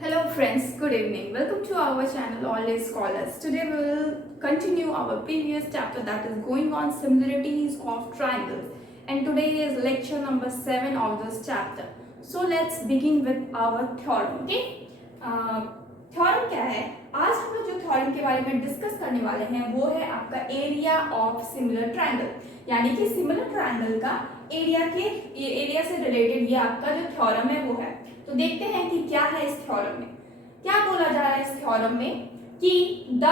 Hello friends, good evening. Welcome to our channel Always Scholars. Today we will continue our previous chapter that is going on similarities of triangles. And today is lecture number 7 of this chapter. So let's begin with our theorem. Okay? Theorem क्या है? आज हम लोग जो theorem के बारे में discuss करने वाले हैं वो है आपका एरिया ऑफ सिमिलर ट्रायंगल, यानी कि सिमिलर ट्रायंगल का एरिया से रिलेटेड ये आपका जो थ्योरम है वो है। तो देखते हैं कि क्या है इस थ्योरम में। क्या बोला जा रहा है इस थ्योरम में कि the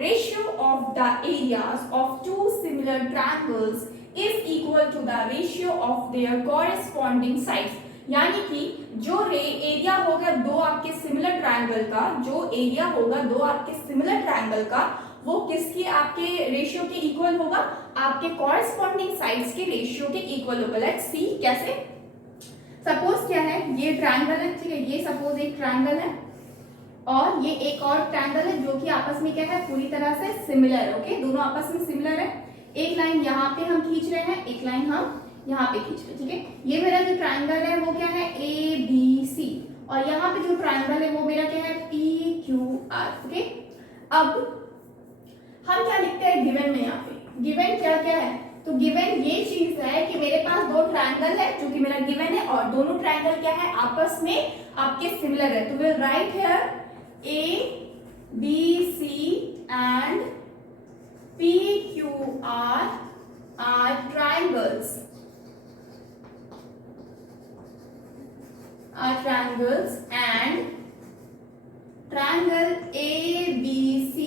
ratio of the areas of two similar triangles is equal to the ratio of their corresponding sides, यानी कि जो एरिया होगा दो आपके सिमिलर ट्रायंगल का, जो एरिया होगा दो आपके सिमिलर ट्रायंगल का, वो किसके आपके रेशियो के इक्वल होगा? आपके कॉरेस्पॉन्डिंग साइड्स के रेशियो के इक्वल होगा। लेट्स सी कैसे। सपोज क्या है, ये ट्रायंगल है, ठीक है, ये सपोज एक ट्रायंगल है और ये एक और ट्रायंगल है जो कि आपस में क्या है, पूरी तरह से सिमिलर है। ओके, दोनों आपस में सिमिलर है। एक लाइन यहाँ पे हम खींच रहे हैं, एक लाइन हम यहाँ पे खींच रहे हैं, ठीक है। ये मेरा जो ट्रायंगल है वो क्या है, ए बी सी, और यहाँ पे जो ट्रायंगल है वो मेरा क्या है, पी क्यू आर। ओके, अब हम क्या लिखते हैं गिवन में? यहाँ पे गिवन क्या क्या है? तो गिवन ये चीज है कि मेरे पास दो ट्रायंगल है जो कि मेरा गिवन है और दोनों ट्रायंगल क्या है, आपस में आपके सिमिलर है। तो will write here A B C and P Q R triangles and triangle ABC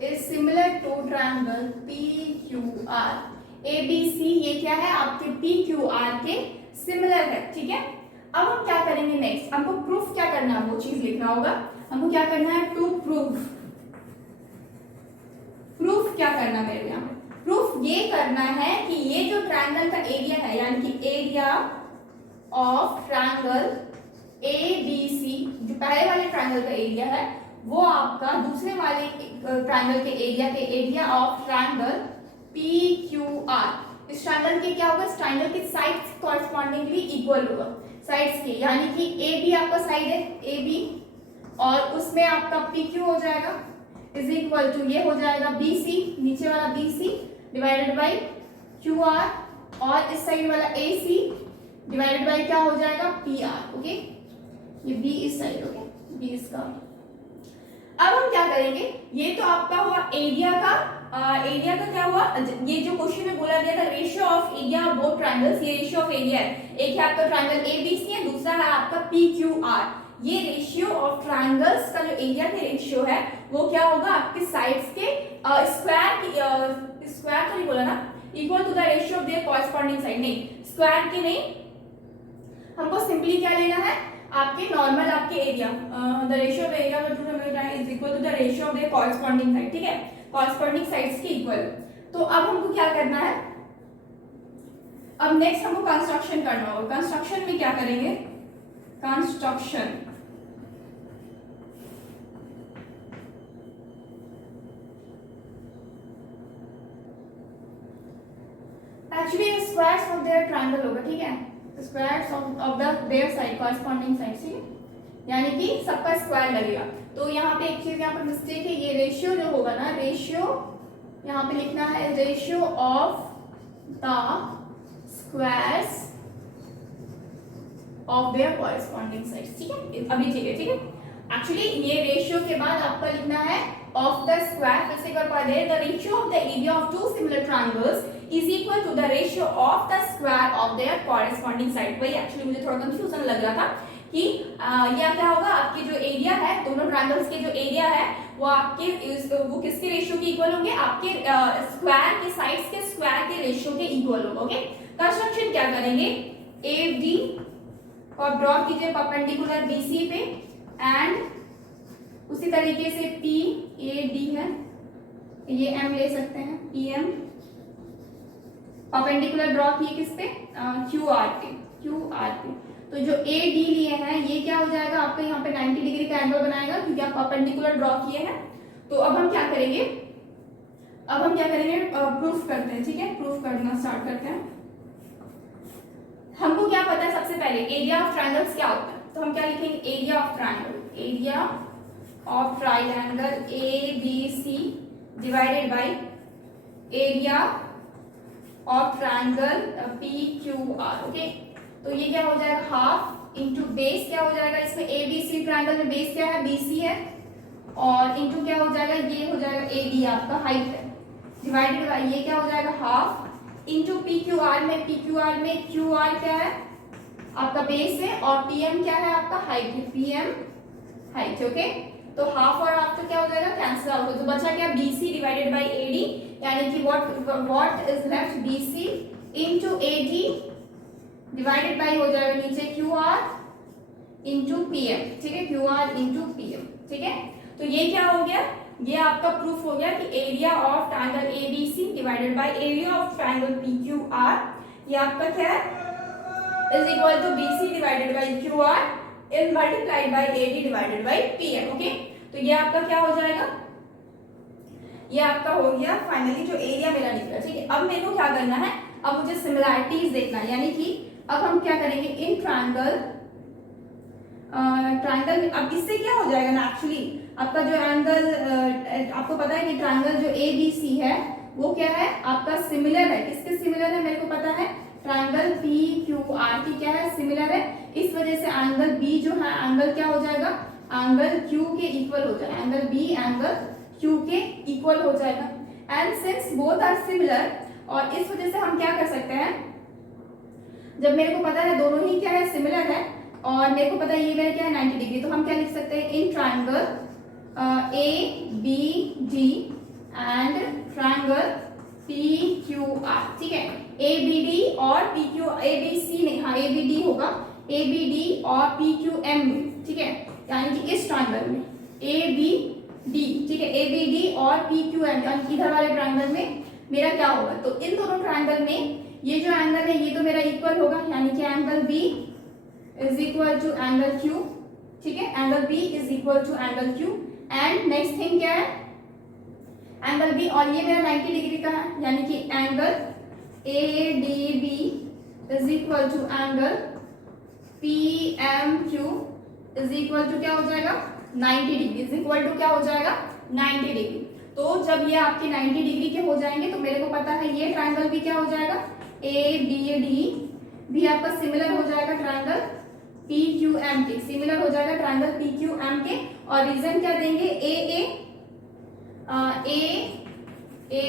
is similar to triangle PQR. ABC ये क्या है, आपके PQR के सिमिलर है, ठीक है। अब हम क्या करेंगे नेक्स्ट, हमको प्रूफ क्या करना है, वो चीज लिखना होगा। हमको क्या करना है, टू प्रूफ क्या करना है यहाँ पे? प्रूफ ये करना है कि ये जो ट्रायंगल का एरिया है, यानी कि एरिया ऑफ ट्रायंगल ABC, जो पहले वाले ट्रायंगल का एरिया है वो आपका दूसरे वाले ट्रायंगल के एरिया ऑफ ट्रायंगल PQR, इस ट्रायंगल के क्या होगा, इस ट्रायंगल के साइड्स कॉरेस्पॉन्डिंगली इक्वल होगा। साइड्स के यानी कि AB आपका साइड है AB और उसमें आपका PQ हो जाएगा इज इक्वल टू ये हो जाएगा BC, नीचे वाला BC डिवाइडेड बाई QR, और इस साइड वाला AC डिवाइडेड बाई क्या हो जाएगा, PR। ओके, ये B इस साइड हो गया, B इसका। अब हम क्या करेंगे, ये तो आपका हुआ एरिया का क्या हुआ, ये जो क्वेश्चन में बोला गया था ratio of area of both triangles, ये रेशियो ऑफ एरिया है। एक है आपका ट्रायंगल ABC है, दूसरा है आपका PQR। ये रेशियो ऑफ ट्रायंगल्स का जो एरिया का रेशियो है वो क्या होगा, आपके साइड्स के स्क्वायर तो नहीं बोला ना, equal to the ratio of their corresponding side, नहीं स्क्वायर की नहीं, हमको सिंपली क्या लेना है, आपके नॉर्मल आपके area, the ratio of area of two triangles is equal to the ratio of their corresponding side, ठीक है, कॉरेस्पॉन्डिंग साइड्स के इक्वल। तो अब हमको क्या करना है, अब नेक्स्ट हमको कंस्ट्रक्शन करना होगा। कंस्ट्रक्शन में क्या करेंगे, construction actually squares of their triangle होगा, ठीक है, squares of the their side corresponding side, ठीक है, यानी कि सबका स्क्वायर लगेगा। तो यहाँ पे एक चीज यहाँ पर मिस्टेक है, ये रेशियो जो होगा ना, रेशियो यहाँ पे लिखना है ratio of the squares of their corresponding sides, ठीक है, अभी ठीक है, ठीक है। एक्चुअली ये रेशियो के बाद आपका लिखना है ऑफ द स्क्वायर, फिर से कर पा दे, the ratio of the area of two similar triangles is equal to the ratio of the square of their corresponding side. वही एक्चुअली मुझे थोड़ा कंफ्यूजन लग रहा था कि यह क्या होगा, आपके जो एरिया है, दोनों ट्रायंगल्स के जो एरिया है वो आपके वो किसके रेशियो के इक्वल होंगे, आपके स्क्वायर के साइड्स के स्क्वायर के रेशियो के इक्वल होगा। ओके, कंस्ट्रक्शन क्या करेंगे, AD और ड्रॉ कीजिए परपेंडिकुलर BC पे, एंड उसी तरीके से PAD है, ये M ले सकते हैं, PM परपेंडिकुलर ड्रॉ किए किस पे, QR पे। तो जो AD लिए हैं ये क्या हो जाएगा, आपका यहाँ पे 90 डिग्री का एंगल बनाएगा क्योंकि आप परपेंडिकुलर ड्रॉ किए हैं। तो अब हम क्या करेंगे, प्रूफ करते हैं, ठीक है, प्रूफ करना स्टार्ट करते हैं। हमको क्या पता है, सबसे पहले एरिया ऑफ ट्रायंगल्स क्या होता है, तो हम क्या लिखेंगे, area of triangle, area of triangle A B C divided by area of triangle P Q R. Okay, तो ये क्या हो जाएगा, हाफ इंटू बेस क्या हो जाएगा, इसमें ए बी सी ट्राइंगल में बेस क्या है, बी सी है, और इंटू क्या हो जाएगा, ये हो जाएगा ए डी आपका हाइट है, डिवाइडेड बाय ये क्या हो जाएगा half into P Q are में, पी क्यू आर में क्यू आर क्या है आपका बेस है और पी एम क्या है आपका हाइट है, पी एम हाइट। ओके, तो हाफ और हाफ तो क्या हो जाएगा, कैंसिल आउट हो, तो बचा क्या, B C divided by A D, यानी कि what is left, B C into A D divided by हो जाएगा नीचे Q R into P M. ठीक है, Q R into P M. ठीक है, तो ये क्या हो गया, ये आपका प्रूफ हो गया कि area of triangle A B C divided by area of triangle P Q R, ये आपका क्या है, is equal to B C divided by Q R in multiplied by A D divided by P M. Okay, तो ये आपका क्या हो जाएगा, ये आपका हो गया फाइनली जो एरिया मेरा निकला। ठीक है, अब मेरे को क्या करना है, अब मुझे सिमिलैरिटीज देखना है, यानी कि अब हम क्या करेंगे इन ट्रायंगल में, अब इससे क्या हो जाएगा ना, एक्चुअली आपका जो एंगल आपको पता है कि ट्रायंगल जो ए बी सी है वो क्या है आपका सिमिलर है, किसके सिमिलर है मेरे को पता है, ट्रायंगल पी क्यू आर की क्या है, सिमिलर है। इस वजह से एंगल बी जो है एंगल क्या हो जाएगा, एंगल क्यू के इक्वल हो जाएगा, एंगल बी एंगल क्यू के इक्वल हो जाएगा। And since both are similar, और इस वजह से हम क्या कर सकते हैं, जब मेरे को पता है दोनों ही क्या है सिमिलर है और मेरे को पता है ये मेरा क्या है 90 डिग्री, तो हम क्या लिख सकते हैं in triangle A B D and triangle P Q R. ठीक है, ए बी डी और P Q, A B C नहीं, हाँ ए बी डी होगा, ए बी डी और पी क्यू एम में। ठीक है, यानी कि इस ट्रायंगल में ए बी डी, ठीक है, ए बी डी और पी क्यू एम, यानी इधर वाले ट्रायंगल में मेरा क्या होगा, तो इन दोनों ट्रायंगल में ये जो एंगल है ये तो मेरा इक्वल होगा, यानी कि angle B is equal to angle Q. ठीक है, angle B is equal to angle Q. And next thing क्या है, एंगल बी, और ये मेरा 90 डिग्री का है, यानी कि angle A D B is equal to angle P M Q is equal to क्या हो जाएगा 90 डिग्री, इज इक्वल टू क्या हो जाएगा 90 डिग्री। तो जब ये आपके 90 डिग्री के हो जाएंगे तो मेरे को पता है ये ट्रायंगल भी क्या हो जाएगा, ए बी डी भी आपका सिमिलर हो जाएगा ट्रायंगल पी क्यू एम के, सिमिलर हो जाएगा ट्रायंगल पी क्यू एम के। और रीजन क्या देंगे, a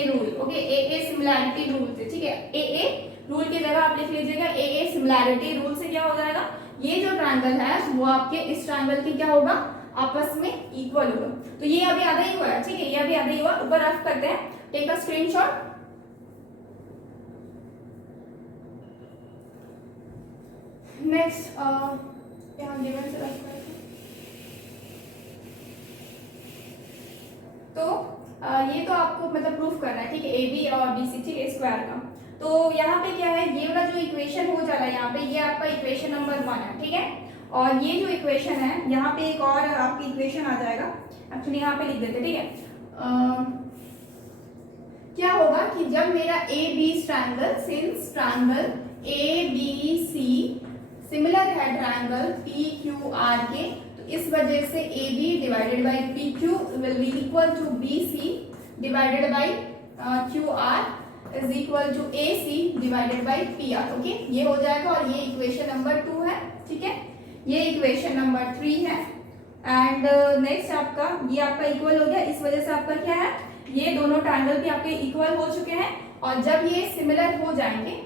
rule. Okay, a similarity rule से। ठीक है, ए रूल की जगह आप लिख लीजिएगा ए सिमिलैरिटी रूल से क्या हो जाएगा, ये जो ट्रायंगल है वो आपके इस ट्रायंगल की क्या होगा, आपस में इक्वल होगा। तो ये अभी आधा ही हुआ है। ठीक है, ये अभी आधा ही हुआ, ऊपर रफ करते हैं, टेक अ स्क्रीनशॉट। नेक्स्ट यहाँ गिवन से रफ करते हैं, तो ये तो आपको मतलब प्रूफ करना है। ठीक है, ए बी और बी सी, ठीक है, स्क्वायर का। तो यहाँ पे क्या है, ये वाला जो इक्वेशन हो जा रहा है यहाँ पे, ये आपका इक्वेशन नंबर 1 है। ठीक है, और ये जो इक्वेशन है यहाँ पे एक और आपकी इक्वेशन आ जाएगा, एक्चुअली यहाँ पे लिख देते। ठीक है, क्या होगा कि जब मेरा A B triangle, since triangle A B C similar है ट्रायंगल पी क्यू आर के, तो इस वजह से A B divided by P Q will be equal to B C divided by Q R is equal to A C divided by P R. Okay, ये हो जाएगा, और ये इक्वेशन नंबर 2 है। ठीक है, ये इक्वेशन नंबर 3 है। एंड नेक्स्ट आपका ये आपका इक्वल हो गया, इस वजह से आपका क्या है, ये दोनों ट्रायंगल भी आपके इक्वल हो चुके हैं। और जब ये सिमिलर हो जाएंगे,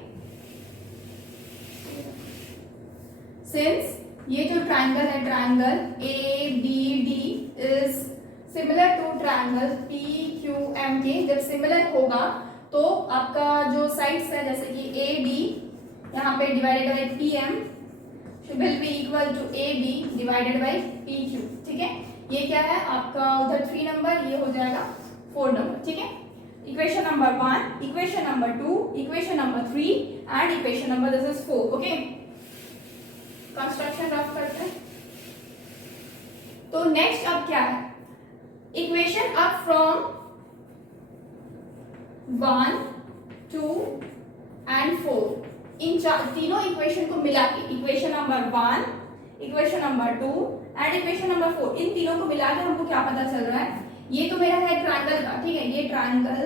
सिंस ये जो ट्रायंगल है triangle A B D is similar to triangle P Q M के, जब सिमिलर होगा तो आपका जो साइड्स है जैसे कि ए डी यहाँ पे divided by P M will be equal to A B divided by P Q. ठीक है, ये क्या है आपका उधर 3 नंबर, ये हो जाएगा 4 नंबर। ठीक है, equation number 1, equation number 2, equation number 3 and equation number this is 4। Okay, construction rough करते हैं। तो नेक्स्ट अब क्या है, इक्वेशन अप फ्रॉम 1, 2 एंड 4, इन तीनों इक्वेशन को मिला के equation number 1, equation number 2 and equation number 4, इन तीनों को मिलाकर हमको क्या पता चल रहा है, ये तो मेरा है ट्रायंगल का, ठीक है, ये ट्रायंगल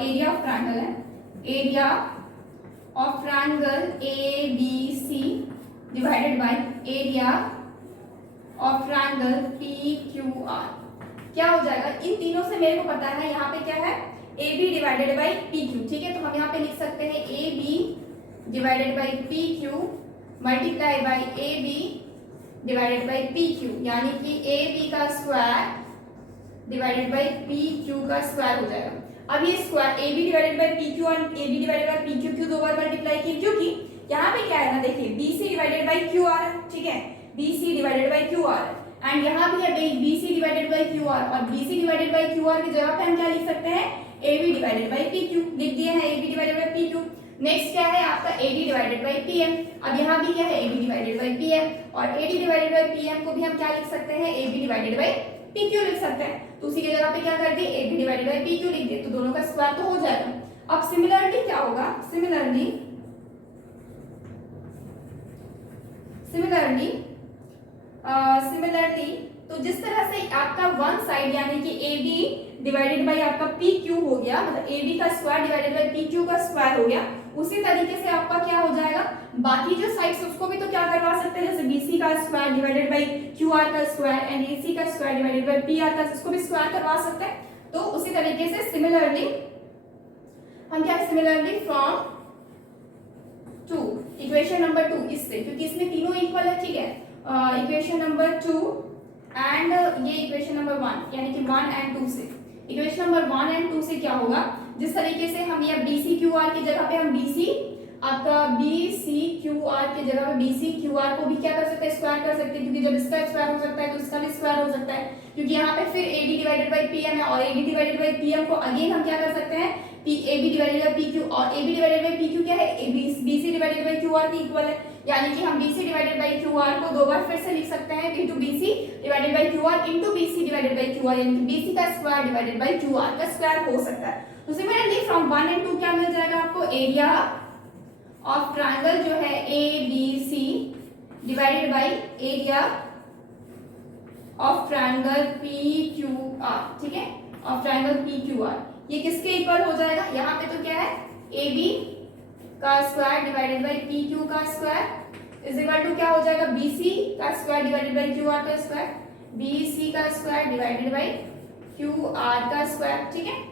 एरिया ऑफ ट्रायंगल है, area of triangle A B C divided by area of triangle P Q R. क्या हो जाएगा, इन तीनों से मेरे को पता है यहाँ पे क्या है, A B divided by P Q, ठीक है, तो हम यहाँ पे लिख सकते हैं A B divided by P Q multiply by A B divided by P Q, यानी कि ए बी का square divided by P Q का स्क्वायर हो जाएगा। अब ये square A B divided by P Q और A B divided by P Q क्यों दो बार मल्टीप्लाई की, क्योंकि यहाँ पे क्या है ना, देखिए B C divided by Q R, ठीक है, B C divided by Q R and यहाँ भी है B C divided by Q R, और B C divided by Q R की जगह पे हम क्या लिख सकते हैं, A B divided by P Q लिख दिए हैं, A B divided by P Q. Next क्या है आपका A D divided by P M, अब यहाँ भी क्या है A B divided by P M, और A D divided by P M को भी हम क्या लिख सकते हैं, A B divided by P Q लिख सकते हैं, तो उसी की जगह पे क्या कर दिए, A B divided by P Q लिख दिए, तो दोनों का स्क्वायर तो हो जाएगा। अब सिमिलरली क्या होगा, सिमिलरली तो जिस तरह से आपका वन साइड यानी कि ए बी डिवाइडेड बाई आपका पी क्यू हो गया, मतलब ए बी का square divided by P Q का स्क्वायर हो गया, उसी तरीके से आपका क्या हो जाएगा, बाकी जो साइड्स उसको भी तो क्या करवा सकते हैं, जैसे बीसी का square divided by Q are का स्क्वायर एंड एसी का square divided by P are का, इसको भी स्क्वायर करवा सकते हैं। तो उसी तरीके से सिमिलरली हम क्या, सिमिलरली फ्रॉम 2 इक्वेशन नंबर 2 इससे, क्योंकि इसमें तीनों इक्वल है, ठीक है, इक्वेशन नंबर 2 एंड ये इक्वेशन नंबर 1 यानी कि 1 एंड 2 से, इक्वेशन नंबर 1 एंड 2 से क्या होगा, जिस तरीके से हम ये BC QR की जगह पे हम BC आपका BC QR की जगह पे BC QR को भी क्या कर सकते हैं, स्क्वायर कर सकते हैं, क्योंकि जब इसका स्क्वायर हो सकता है तो इसका भी स्क्वायर हो सकता है, क्योंकि यहाँ पे फिर AD डिवाइडेड बाई PM है और AD डिवाइडेड बाई PM को अगेन हम क्या कर सकते हैं, AB डिवाइडेड बाई PQ, और AB डिवाइडेड बाई PQ क्या है, BC डिवाइडेड बाई QR के इक्वल है, यानी कि हम BC डिवाइडेड बाई QR को दो बार फिर से लिख सकते हैं into BC divided by QR into BC divided by QR, यानी कि BC का स्क्वायर डिवाइडेड बाई QR का स्क्वायर हो सकता है। तो सिमिलरली फ्रॉम 1 एंड 2 क्या मिल जाएगा आपको, एरिया ऑफ ट्रायंगल जो है ABC divided by area of triangle PQR, ठीक है, ऑफ ट्रायंगल PQR, ये किसके इक्वल हो जाएगा, यहाँ पे तो क्या है AB का स्क्वायर डिवाइडेड बाई PQ का स्क्वायर इज इक्वल टू क्या हो जाएगा, BC का स्क्वायर डिवाइडेड बाई QR का स्क्वायर, BC का स्क्वायर डिवाइडेड बाई QR का स्क्वायर, ठीक है।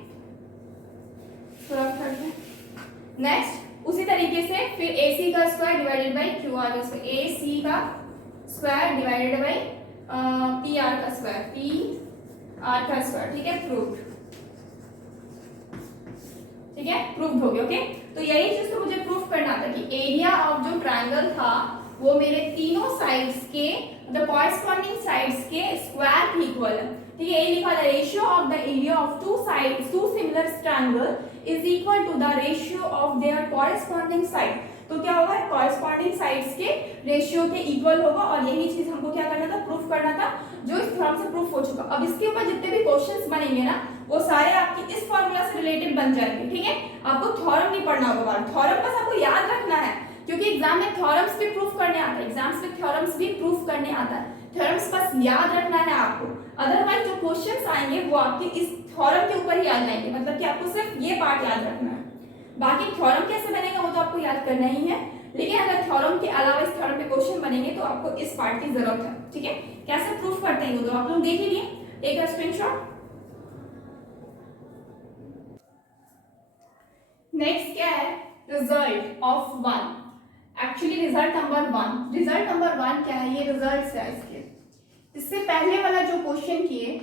नेक्स्ट उसी तरीके से फिर AC का स्क्वायर डिवाइडेड बाई QR का स्क्वायर, AC का स्क्वायर डिवाइडेड बाई PR का स्क्वायर, PR का स्क्वायर, ठीक है, प्रूव्ड, ठीक है, प्रूव्ड हो गया, ओके। तो यही चीज तो मुझे प्रूफ करना था कि एरिया ऑफ जो ट्रायंगल था वो मेरे तीनों साइड्स के द कॉरेस्पॉन्डिंग साइड्स के स्क्वायर भी इक्वल है, ठीक है, ये लिखा है ratio of the area of two sides to similar triangle is equal to the ratio of their corresponding side. तो क्या होगा, कॉरेस्पॉन्डिंग साइड्स के रेशियो के इक्वल होगा, और यही चीज हमको क्या करना था, प्रूफ करना था, जो इस थ्योरम से प्रूफ हो चुका। अब इसके ऊपर जितने भी क्वेश्चंस बनेंगे ना वो सारे आपके इस फॉर्मूला से रिलेटेड बन जाएंगे, ठीक है, आपको थ्योरम नहीं पढ़ना होगा, थ्योरम बस आपको याद रखना है, क्योंकि एग्जाम में थ्योरम्स भी प्रूफ करने आता है, एग्जाम्स में थ्योरम्स भी प्रूफ करने आता है, थ्योरम्स बस याद रखना है आपको, अदरवाइज जो क्वेश्चंस आएंगे वो आपके इस थ्योरम के ऊपर ही आ जाएंगे, मतलब कि आपको सिर्फ ये पार्ट याद रखना है, बाकी थ्योरम कैसे बनेगा वो तो आपको याद करना ही है, लेकिन अगर थ्योरम के अलावा इस थ्योरम पे क्वेश्चन बनेंगे तो आपको इस पार्ट की जरूरत है, ठीक है। कैसे प्रूफ करते हैं वो तो आप लोग देख ही लिए, एक स्क्रीनशॉट। नेक्स्ट क्या है, result of 1, actually result number 1, result number 1 क्या है, ये रिजल्ट्स है इसके, इससे पहले वाला जो क्वेश्चन किए,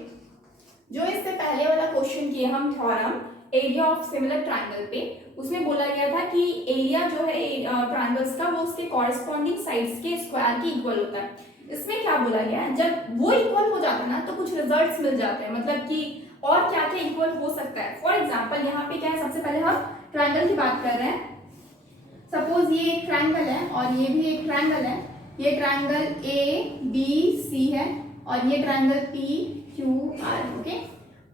जो इससे पहले वाला क्वेश्चन किए हम theorem area of similar triangle पे, उसमें बोला गया था कि एरिया जो है ट्रायंगल्स का वो उसके कॉरेस्पॉन्डिंग साइड्स के स्क्वायर के इक्वल होता है। इसमें क्या बोला गया है, जब वो इक्वल हो जाता है ना तो कुछ रिजल्ट्स मिल जाते हैं, मतलब कि और क्या क्या इक्वल हो सकता है। फॉर एग्जाम्पल यहाँ पे क्या है, सबसे पहले हम ट्रायंगल की बात कर रहे हैं, सपोज ये एक ट्रायंगल है और ये भी एक ट्रायंगल है, ये ट्रायंगल ABC है और ये ट्रायंगल PQR, ओके।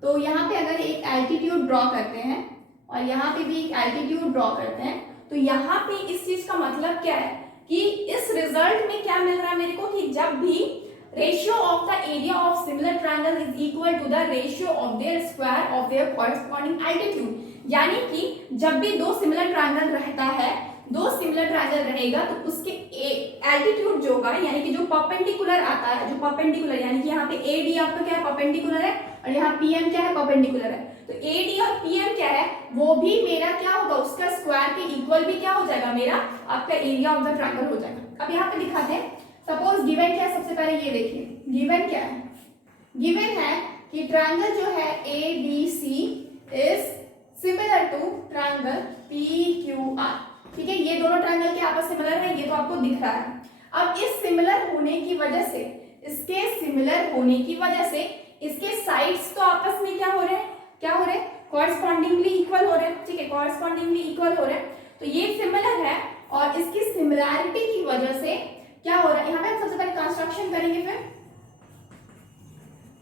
तो यहाँ पे अगर एक एल्टीट्यूड ड्रॉ करते हैं और यहाँ पे भी एक एल्टीट्यूड ड्रॉ करते हैं, तो यहाँ पे इस चीज का मतलब क्या है कि इस रिजल्ट में क्या मिल रहा है मेरे को कि जब तब भी ratio of the area of similar triangle is equal to the ratio of their square of their corresponding altitude. यानी कि जब भी दो सिमिलर ट्रायंगल रहता है, दो सिमिलर ट्रायंगल रहेगा तो उसके एल्टीट्यूड जो होगा यानी कि जो परपेंडिकुलर आता है, जो परपेंडिकुलर यानी कि यहाँ पे AD आपका क्या है, परपेंडिकुलर है, और यहाँ PM क्या है, परपेंडिकुलर है। तो AD और PM क्या है, वो भी मेरा क्या होगा, उसका स्क्वायर के इक्वल भी क्या हो जाएगा, मेरा आपका एरिया ऑफ द ट्रायंगल हो जाएगा। अब यहाँ पे दिखाते हैं, सपोज गिवन क्या है, सबसे पहले ये देखिए गिवन क्या है। गिवन है कि ट्रायंगल जो है ABC is similar to triangle PQR। ठीक है, ये दोनों ट्रायंगल के आपस में सिमिलर है, ये तो आपको दिख रहा है। अब इस सिमिलर होने की वजह से, इसके सिमिलर होने की वजह से इसके साइड्स तो आपस में क्या हो रहे हैं, क्या हो रहे हैं, कॉरस्पॉन्डिंगली इक्वल हो रहे हैं। ठीक है, कॉरस्पॉन्डिंगली इक्वल हो रहे हैं, तो ये सिमिलर है और इसकी सिमिलैरिटी की वजह से क्या हो रहा है, यहाँ पे हम सबसे पहले कंस्ट्रक्शन करेंगे। फिर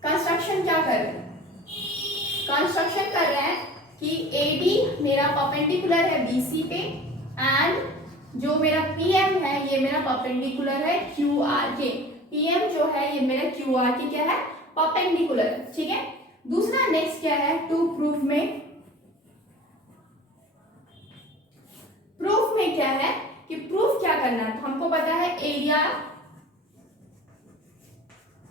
कंस्ट्रक्शन क्या कर रहे हैं, कंस्ट्रक्शन कर रहे हैं कि AD मेरा परपेंडिकुलर है BC पे एंड जो मेरा PM है ये मेरा परपेंडिकुलर है QR के। PM जो है ये मेरा QR के क्या है, परपेंडिकुलर है। ठीक है, दूसरा नेक्स्ट क्या है, टू प्रूफ में, प्रूफ में क्या है कि प्रूफ क्या करना है, तो हमको पता है एरिया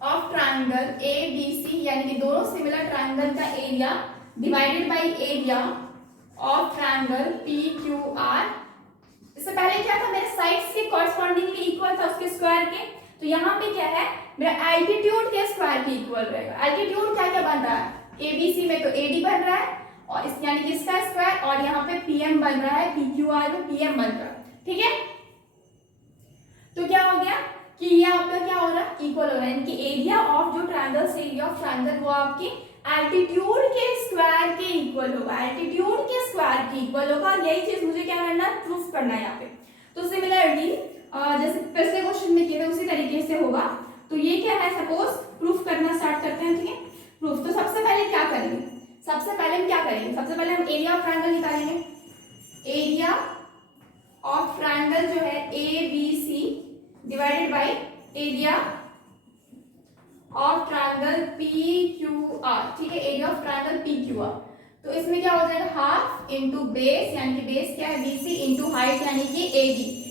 ऑफ ट्रायंगल ABC यानी कि दोनों सिमिलर ट्रायंगल का area divided by area of triangle PQR। इससे पहले क्या था, मेरे साइड्स के कॉरस्पॉन्डिंगली इक्वल था उसके स्क्वायर के, तो यहाँ पे क्या है, मेरा एल्टीट्यूड के स्क्वायर के इक्वल रहेगा। एल्टीट्यूड क्या क्या बन रहा है, ABC में तो AD बन रहा है और इस यानी कि इसका स्क्वायर, और यहाँ पे PM बन रहा है, PQR में PM बन रहा है। ठीक है, तो क्या हो गया कि ये आपका क्या हो रहा है, इक्वल हो रहा है, यानी कि एरिया ऑफ जो ट्रायंगल से एरिया ऑफ ट्रायंगल वो आपके एल्टीट्यूड के स्क्वायर के इक्वल होगा, एल्टीट्यूड के स्क्वायर के इक्वल होगा। और यही चीज मुझे क्या करना है, प्रूफ करना है यहाँ पे। तो सिमिलरली जैसे पिछले क्वेश्चन में किए थे उसी तरीके से होगा। तो ये क्या है, सपोज प्रूफ करना स्टार्ट करते हैं। ठीक है, प्रूफ तो सबसे पहले क्या करेंगे, सबसे पहले हम क्या करेंगे, सबसे पहले हम एरिया ऑफ ट्रायंगल निकालेंगे। एरिया ऑफ ट्रायंगल जो है ABC divided by area of triangle PQR। ठीक है, एरिया ऑफ ट्रायंगल PQR, तो इसमें क्या हो जाएगा, हाफ इंटू बेस यानी कि बेस क्या है BC इंटू हाइट यानी कि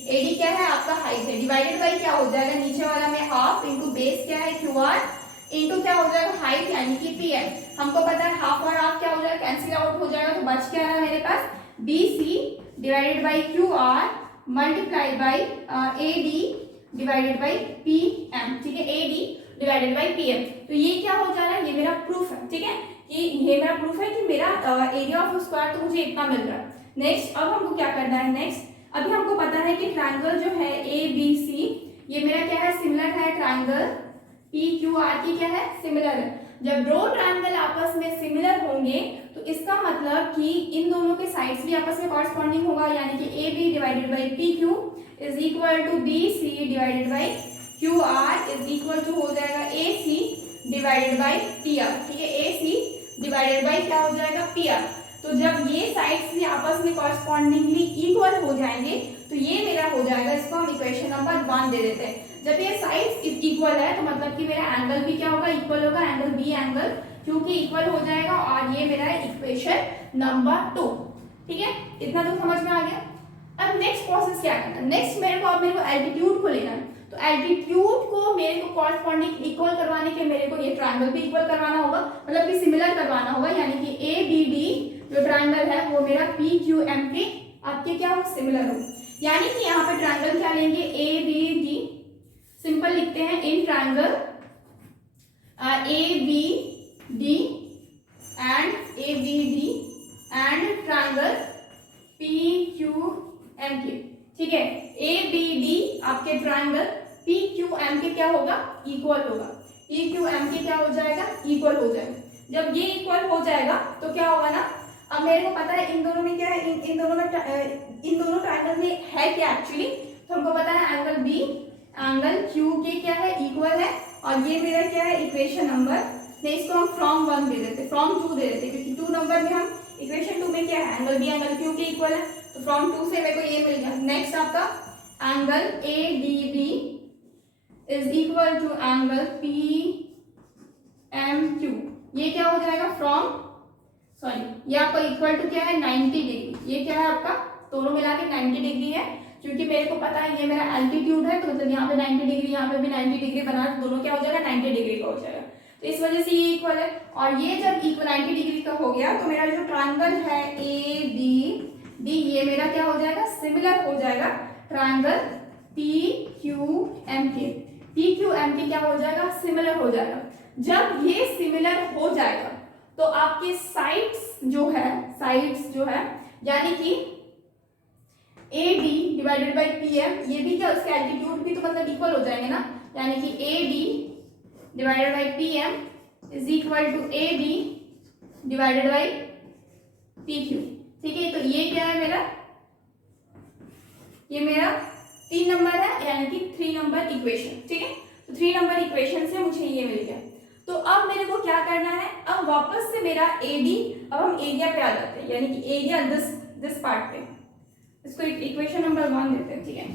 AD क्या है आपका हाइट है, डिवाइडेड बाय क्या हो जाएगा, नीचे वाला में हाफ इंटू बेस क्या है QR इंटू क्या हो जाएगा हाइट यानी कि PM। हमको पता है हाफ और हाफ क्या हो जाएगा, कैंसिल आउट हो जाएगा, तो बच क्या है मेरे पास, BC divided by QR multiply by AD divided by PM। ठीक है, AD डिवाइडेड बाय PM। तो ये क्या हो जा रहा है, ये मेरा प्रूफ है। ठीक है, कि ये मेरा प्रूफ है कि मेरा एरिया ऑफ स्क्वायर तो मुझे इतना मिल रहा है। नेक्स्ट अब हमको क्या करना है, नेक्स्ट अभी हमको पता है कि ट्रायंगल जो है ABC ये मेरा क्या है, सिमिलर है ट्रायंगल PQR की क्या है, सिमिलर है। जब दो ट्रायंगल आपस में सिमिलर होंगे तो इसका मतलब कि इन दोनों के साइड्स भी आपस में कॉरस्पॉन्डिंग होगा, यानी कि AB divided by PQ is equal to BC divided by QR is equal to हो जाएगा AC डिवाइडेड बाय PR। ठीक है, AC डिवाइडेड बाय क्या हो जाएगा, PR। तो जब ये साइड्स भी आपस में कॉरस्पॉन्डिंगली इक्वल हो जाएंगे तो ये मेरा हो जाएगा, इसको हम इक्वेशन नंबर 1 दे देते हैं। जब ये साइड्स इक्वल है तो मतलब कि मेरा एंगल भी क्या होगा, इक्वल होगा, एंगल B एंगल क्योंकि इक्वल हो जाएगा, और ये मेरा है इक्वेशन नंबर 2। ठीक है, इतना तो समझ में आ गया। अब नेक्स्ट प्रोसेस क्या करना है, नेक्स्ट मेरे को एल्टीट्यूड को लेना है। तो एल्टीट्यूड को मेरे को कॉरस्पॉन्डिंग इक्वल करवाने के मेरे को ये ट्रायंगल भी इक्वल करवाना होगा, मतलब कि सिमिलर करवाना होगा, यानी कि ABD जो ट्रायंगल है वो मेरा PQM के आपके क्या हो, सिमिलर हो। यानी कि यहाँ पे ट्रायंगल क्या लेंगे, ABD सिंपल लिखते हैं, in triangle ABD and triangle PQM के। ठीक है, ABD आपके ट्रायंगल PQM के क्या होगा, इक्वल होगा, PQM के क्या हो जाएगा, इक्वल हो जाएगा। जब ये इक्वल हो जाएगा तो क्या होगा ना, अब मेरे को पता है इन दोनों में क्या है, इन दोनों ट्रायंगल में है क्या एक्चुअली, तो हमको पता है एंगल B एंगल Q के क्या है, इक्वल है, और ये मेरा क्या है इक्वेशन नंबर, नहीं इसको हम फ्रॉम 1 दे देते, फ्रॉम 2 दे देते, क्योंकि 2 नंबर में हम इक्वेशन 2 में क्या है, एंगल B एंगल Q के इक्वल है, तो फ्रॉम 2 से मेरे को ये मिल गया। नेक्स्ट आपका angle ADB is equal to angle P M Q. ये क्या हो जाएगा फ्रॉम, सॉरी ये आपका इक्वल टू क्या है 90 डिग्री। ये क्या है आपका दोनों मिला के 90 डिग्री है, क्योंकि मेरे को पता है ये मेरा एल्टीट्यूड है, तो मतलब यहाँ पे 90 डिग्री, यहाँ पे भी 90 डिग्री बना, दोनों क्या हो जाएगा 90 डिग्री का हो जाएगा। तो इस वजह से ये इक्वल है। और ये जब इक्वल 90 डिग्री का हो गया तो मेरा जो ट्रायंगल है ए बी डी, ये मेरा क्या हो जाएगा सिमिलर हो जाएगा ट्रायंगल पी क्यू एम के। पी क्यू एम के क्या हो जाएगा सिमिलर हो जाएगा। जब ये सिमिलर हो जाएगा तो आपके साइड्स जो है यानी कि A D divided by P M, ये भी क्या उसके एल्टीट्यूड भी तो मतलब इक्वल हो जाएंगे ना, यानी कि A D divided by P M is equal to A B divided by P Q. ठीक है, तो ये क्या है मेरा, ये मेरा 3 नंबर है, यानी कि 3 नंबर इक्वेशन। ठीक है, तो 3 नंबर इक्वेशन से मुझे ये मिल गया। तो अब मेरे को क्या करना है, अब वापस से मेरा एडी, अब हम एरिया पे आ जाते हैं, यानी कि एरिया दिस पार्ट पे। इसको इक्वेशन नंबर 1 देते हैं। ठीक है,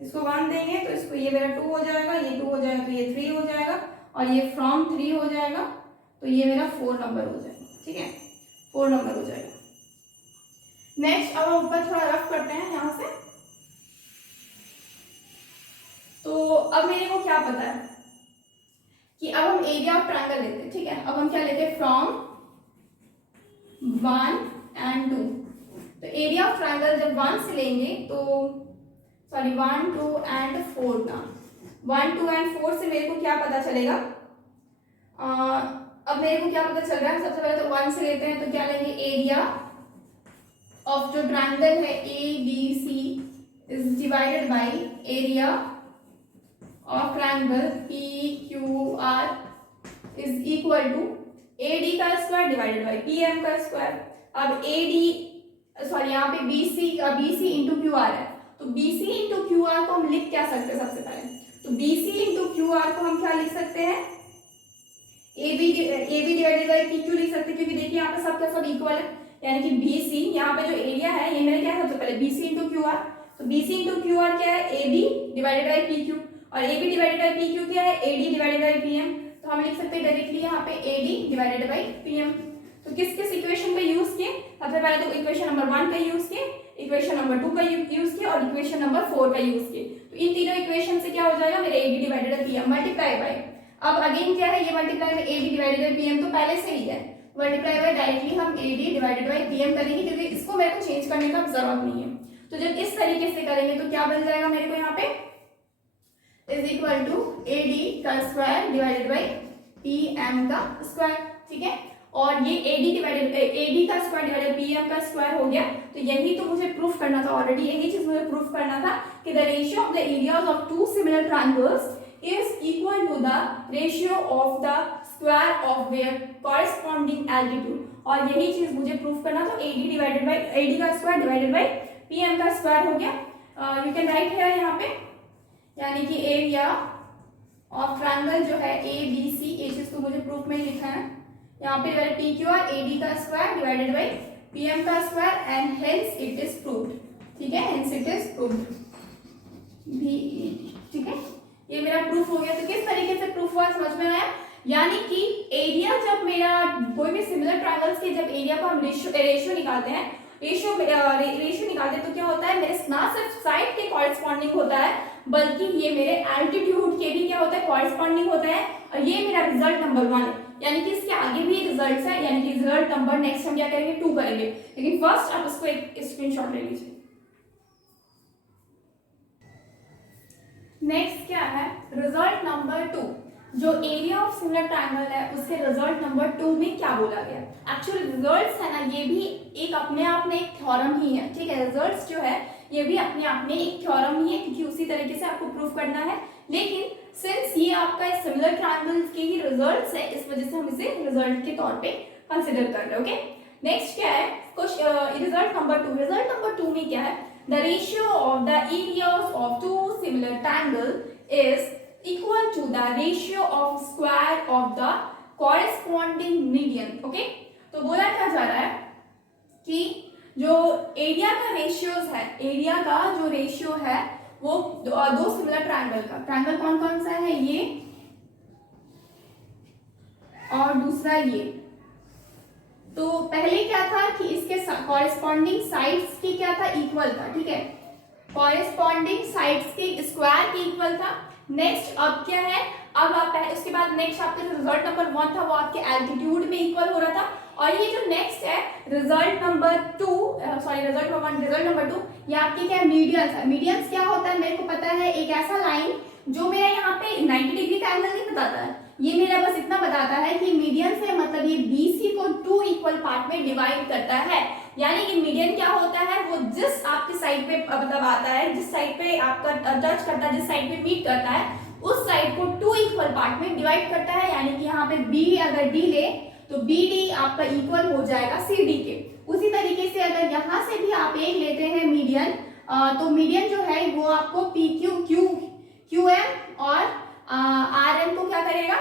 इसको 1 देंगे तो इसको ये मेरा 2 हो जाएगा, ये 2 हो जाएगा तो ये 3 हो जाएगा, और ये फ्रॉम 3 हो जाएगा तो ये मेरा 4 नंबर हो जाएगा। ठीक है, 4 नंबर हो जाएगा। नेक्स्ट अब हम ऊपर थोड़ा रफ करते हैं यहाँ से। तो अब मेरे को क्या पता है कि अब हम एरिया ऑफ ट्रायंगल लेते हैं। ठीक है, अब हम क्या लेते हैं फ्रॉम 1 and 2। तो एरिया ऑफ ट्रायंगल जब 1 से लेंगे तो सॉरी 1, 2 and 4 का 1, 2 and 4 से मेरे को क्या पता चलेगा, अब मेरे को क्या पता चल रहा है, सबसे पहले तो 1 से लेते हैं तो क्या लेंगे एरिया ऑफ जो ट्रायंगल है A B C is divided by area of triangle P Q R is equal to A D का square divided by P M का स्क्वायर। अब ए डी सॉरी यहाँ पे B C into Q R है, तो B C into Q R को हम लिख क्या सकते हैं सबसे पहले, तो B C into Q R को हम क्या लिख सकते हैं A B divided by P Q लिख सकते हैं, क्योंकि देखिए यहाँ पे सब क्या सब इक्वल है, यानी कि बी सी यहाँ पे जो एरिया है ये मेरा क्या है सबसे पहले B C into Q R, तो B C into Q R क्या है A B divided by P Q, और A B divided by P Q क्या है A D divided by P M. तो हम लिख सकते हैं डायरेक्टली यहाँ पे A D divided by P M. तो किस किस इक्वेशन का यूज किए, सबसे पहले तो इक्वेशन नंबर 1 का यूज किए, इक्वेशन नंबर 2 का यूज किया और इक्वेशन नंबर 4 का यूज किए। तो इन तीनों इक्वेशन से क्या हो जाएगा मेरा A D divided by P M multiply by, अब अगेन क्या है ये मल्टीप्लाई में A D divided by P M तो पहले से ही है, मल्टीप्लाई बाई डायरेक्टली हम A D divided by P M करेंगे, क्योंकि इसको मेरे को चेंज करने का जरूरत नहीं है। तो जब इस तरीके से करेंगे तो क्या बन जाएगा मेरे को यहाँ पे is equal to A D का square divided by P M का स्क्वायर। ठीक है, और ये ए डी का स्क्वायर डिवाइडेड पी एम का स्क्वायर हो गया। तो यही तो मुझे प्रूफ करना था, ऑलरेडी यही चीज मुझे प्रूफ करना था कि the ratio of the areas of two similar triangles is equal to the ratio of the square of their corresponding altitude, और यही चीज मुझे प्रूफ करना था। AD डिवाइडेड बाय AD का स्क्वायर डिवाइडेड बाय PM का स्क्वायर हो गया। यू कैन राइट हियर यहाँ पे, यानी कि एरिया ऑफ ट्रायंगल जो है ABC, ये चीज तो मुझे प्रूफ में ही लिखा है यहाँ पे डिवाइडेड PQR AD का स्क्वायर डिवाइडेड बाय PM का square and hence it is proved. ठीक है, hence it is proved VED। ठीक है, ये मेरा प्रूफ हो गया। तो किस तरीके से प्रूफ हुआ समझ में आया, यानी कि एरिया जब मेरा कोई भी सिमिलर ट्रायंगल्स के जब एरिया को हम रेशियो निकालते हैं, रेशियो निकालते हैं तो क्या होता है मेरे ना सिर्फ साइड के कॉरेस्पॉन्डिंग होता है बल्कि ये मेरे एल्टीट्यूड के भी क्या होता है कॉरेस्पॉन्डिंग होता है, और ये मेरा रिजल्ट नंबर 1 है, यानी कि इसके आगे भी रिजल्ट्स है, यानी कि रिजल्ट नंबर नेक्स्ट हम क्या करेंगे 2 करेंगे, लेकिन फर्स्ट आप इसको एक स्क्रीनशॉट ले लीजिए। नेक्स्ट क्या है रिजल्ट नंबर 2, जो एरिया ऑफ सिमिलर ट्रायंगल है उसके रिजल्ट नंबर 2 में क्या बोला गया। एक्चुअली रिजल्ट्स है ना ये भी एक अपने आप में एक थ्योरम ही है। ठीक है, रिजल्ट्स जो है ये भी अपने आप में एक थ्योरम ही है, क्योंकि उसी तरीके से आपको प्रूफ करना है, लेकिन सिंस ये आपका सिमिलर ट्रायंगल्स के ही रिजल्ट्स है इस वजह से हम इसे रिजल्ट के तौर पे कंसिडर कर रहे हैं। ओके, नेक्स्ट क्या है रिजल्ट नंबर 2। रिजल्ट नंबर 2 में क्या है, the ratio of the areas of two similar triangle is equal to the ratio of square of the corresponding median। okay? तो बोला क्या जा रहा है कि जो एरिया का रेशियोज है, एरिया का जो रेशियो है वो दो सिमिलर ट्रायंगल का। ट्रायंगल कौन कौन सा है? ये और दूसरा ये। तो पहले क्या था कि इसके कॉरेस्पॉन्डिंग साइड्स की क्या था? इक्वल था, ठीक है, कॉरेस्पॉन्डिंग साइड्स के स्क्वायर की इक्वल था। नेक्स्ट अब क्या है, अब आप उसके बाद नेक्स्ट आपका जो रिजल्ट नंबर 1 था वो आपके एल्टीट्यूड में इक्वल हो रहा था। और ये जो नेक्स्ट है result number 2, sorry result number 1, result number 2, ये आपके क्या है? मीडियंस है। मीडियंस क्या होता है मेरे को पता है, एक ऐसा लाइन जो मेरा यहाँ पे 90 डिग्री का एंगल नहीं बताता है, ये मेरा बस इतना बताता है कि मीडियन से मतलब ये BC को 2 इक्वल पार्ट में डिवाइड करता है। यानी कि मीडियन क्या होता है, वो जिस आपकी साइड पे मतलब आता है, जिस साइड पे आपका टच करता है, जिस साइड पे मीट करता है, उस साइड को 2 इक्वल पार्ट में डिवाइड करता है। यानी कि यहाँ पे B अगर D ले तो BD आपका इक्वल हो जाएगा CD के। उसी तरीके से अगर यहाँ से भी आप एक लेते हैं मीडियन, तो मीडियन जो है वो आपको QM और RM को क्या करेगा?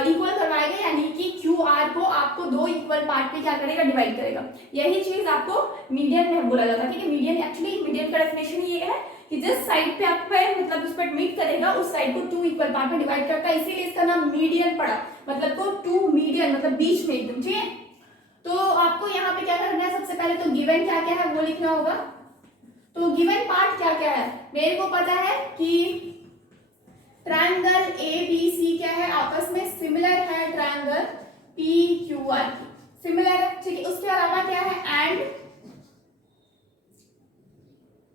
इक्वल करवाएगा, यानी कि QR को आपको 2 इक्वल पार्ट में क्या करेगा? डिवाइड करेगा। यही चीज आपको मीडियन में बोला जाता है, ठीक है। मीडियन एक्चुअली मीडियन का डेफिनेशन ये है कि जिस साइड पे आप मतलब उस पर मीट करेगा उस साइड को 2 इक्वल पार्ट में डिवाइड करता है, इसीलिए इसका नाम मीडियन पड़ा। मतलब को 2 मीडियन मतलब बीच में एकदम, ठीक है। तो आपको यहाँ पे क्या करना है, सबसे पहले तो गिवन क्या क्या है वो लिखना होगा। तो गिवन पार्ट क्या क्या है, मेरे को पता है कि ट्रायंगल ABC क्या है? आपस में सिमिलर है। ट्रायंगल PQR सिमिलर है, ठीक है। उसके अलावा क्या है?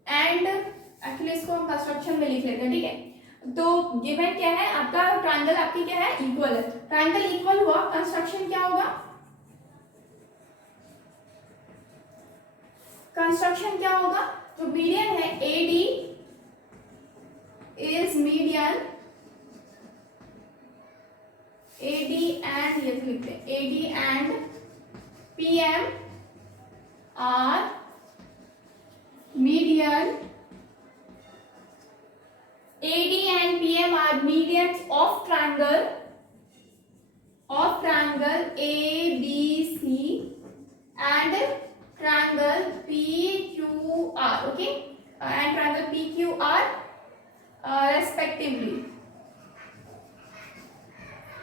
एंड एक्चुअली इसको हम कंस्ट्रक्शन में लिख लेते हैं, ठीक है। तो गिवन क्या है आपका? ट्रायंगल आपकी क्या है? इक्वल है। ट्रायंगल इक्वल हुआ, कंस्ट्रक्शन क्या होगा? कंस्ट्रक्शन क्या होगा? जो मीडियन है AD is median, AD and ये लिखते हैं AD and PM are median, AD and PM are medians of triangle ABC and triangle PQR, okay, and triangle PQR respectively,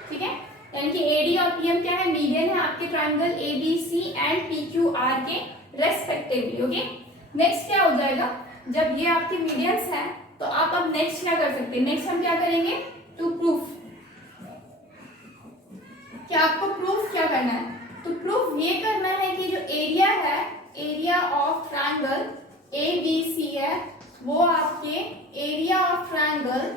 ठीक है। यानी कि AD और PM क्या है? मीडियन है आपके ट्रायंगल ABC एंड PQR के रेस्पेक्टिवली, ओके। नेक्स्ट क्या हो जाएगा, जब ये आपके मीडियंस हैं तो आप अब नेक्स्ट क्या कर सकते हैं? नेक्स्ट हम क्या करेंगे? To proof. क्या आपको प्रूफ क्या करना है? तो प्रूफ ये करना है कि जो एरिया है, एरिया ऑफ ट्रायंगल ABC है, वो आपके एरिया ऑफ ट्रायंगल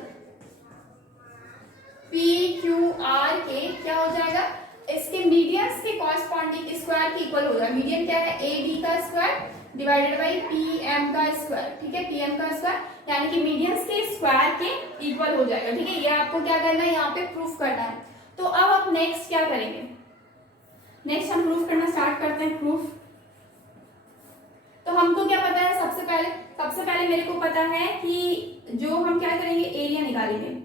PQR के क्या हो जाएगा? इसके मीडियंस के कॉरस्पॉन्डिंग स्क्वायर के इक्वल हो जाएगा। मीडियन क्या है? AB का स्क्वायर डिवाइडेड बाई PM का स्क्वायर, ठीक है, PM का स्क्वायर, यानी कि मीडियंस के स्क्वायर के इक्वल हो जाएगा, ठीक है। ये आपको क्या करना है? यहाँ पे प्रूफ करना है। तो अब आप नेक्स्ट क्या करेंगे? नेक्स्ट हम प्रूफ करना स्टार्ट करते हैं। प्रूफ तो हमको क्या पता है? सबसे पहले मेरे को पता है कि जो हम क्या करेंगे? एरिया निकालेंगे।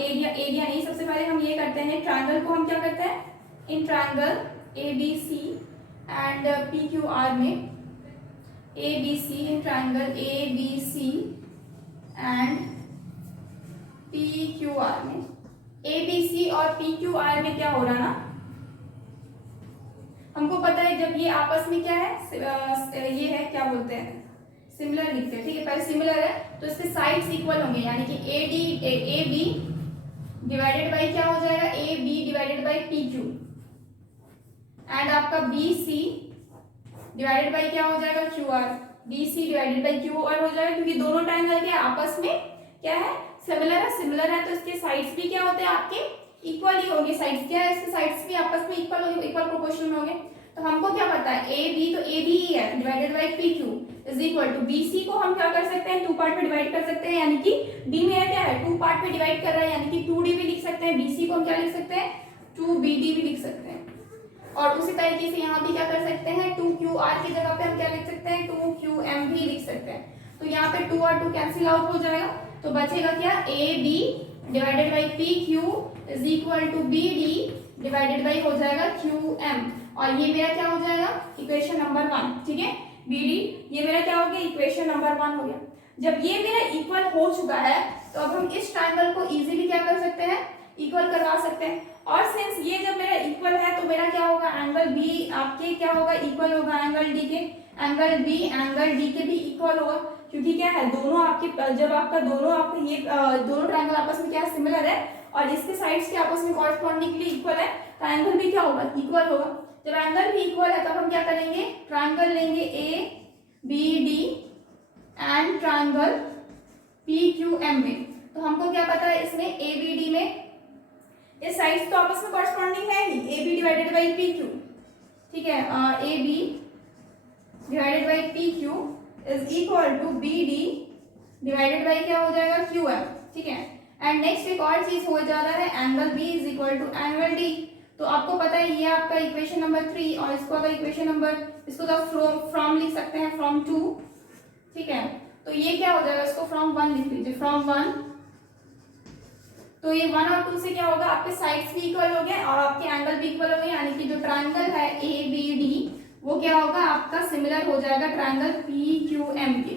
एरिया नहीं, सबसे पहले हम ये करते हैं, ट्रायंगल को हम क्या करते हैं? In triangle ABC and PQR में, ABC in triangle ABC and PQR में, ABC और PQR में क्या हो रहा ना, हमको पता है जब ये आपस में क्या है, ये है क्या बोलते हैं? सिमिलर लिखते हैं, ठीक है। पहले सिमिलर है तो इसके साइड्स इक्वल होंगे, यानी कि AB डिवाइडेड बाई क्या हो जाएगा? AB divided by PQ and आपका BC डिवाइडेड बाई क्या हो जाएगा? QR। BC divided by QR हो जाएगा, क्योंकि दोनों ट्रायंगल के आपस में क्या है? सिमिलर है तो इसके साइड्स भी क्या होते हैं? आपके इक्वल ही होंगे। साइड्स क्या है? इसके साइड्स भी आपस में इक्वल होंगे, इक्वल प्रोपोर्शन में होंगे। तो हमको क्या पता है? AB तो AB ही है divided by PQ is equal to BC को हम क्या कर सकते हैं? 2 पार्ट में डिवाइड कर सकते हैं, यानी कि D मेरा क्या है? 2 पार्ट में डिवाइड कर रहा है, यानी कि 2D भी लिख सकते हैं। BC को हम क्या लिख सकते हैं? 2BD भी लिख सकते हैं। और उसी तरीके से यहाँ भी क्या कर सकते हैं? 2QR की जगह पे हम क्या लिख सकते हैं? 2QM भी लिख सकते हैं। तो यहाँ पे 2 और 2 कैंसिल आउट हो जाएगा, तो बचेगा क्या? AB divided by PQ is equal to BD divided by हो जाएगा QM, और ये मेरा क्या हो जाएगा? इक्वेशन नंबर 1, ठीक है। BD ये मेरा क्या हो गया? इक्वेशन नंबर 1 हो गया। जब ये मेरा इक्वल हो चुका है तो अब हम इस ट्राइंगल को इजीली क्या कर सकते हैं, इक्वल करवा सकते हैं। और सिंस ये जब मेरा इक्वल है तो मेरा क्या होगा, एंगल बी आपके क्या होगा, इक्वल होगा एंगल डी के। एंगल बी एंगल डी के भी इक्वल होगा, क्योंकि क्या है, दोनों आपके जब आपका दोनों आपका ये दोनों ट्राइंगल आपस में क्या सिमिलर है और इसके साइड्स के आपस में कॉरस्पॉन्डिंगली इक्वल है, तो एंगल भी क्या होगा, इक्वल होगा। जब एंगल भी इक्वल है तब हम क्या करेंगे, ट्राइंगल लेंगे A B D and triangle P Q M में। तो हमको क्या पता है इसमें ए बी डी में इस साइड्स तो आपस में कॉरस्पॉन्डिंग है ही, A B divided by P Q, ठीक है, A B divided by P Q is equal to B D divided by क्या हो जाएगा, क्यू एम, ठीक है। एंड नेक्स्ट एक और चीज हो जा रहा है, angle B is equal to angle D. तो आपको पता है ये आपका इक्वेशन नंबर 3 और इसको अगर इक्वेशन नंबर, इसको तो फ्रॉम लिख सकते हैं, फ्रॉम 2, ठीक है। तो ये क्या हो जाएगा, इसको फ्रॉम 1 लिख लीजिए, फ्रॉम 1। तो ये 1 और 2 से क्या होगा, आपके साइड्स भी इक्वल हो गए और आपके एंगल भी इक्वल हो गए, यानी कि जो ट्राइंगल है ए बी डी वो क्या होगा आपका सिमिलर हो जाएगा ट्राइंगल पी क्यू एम के।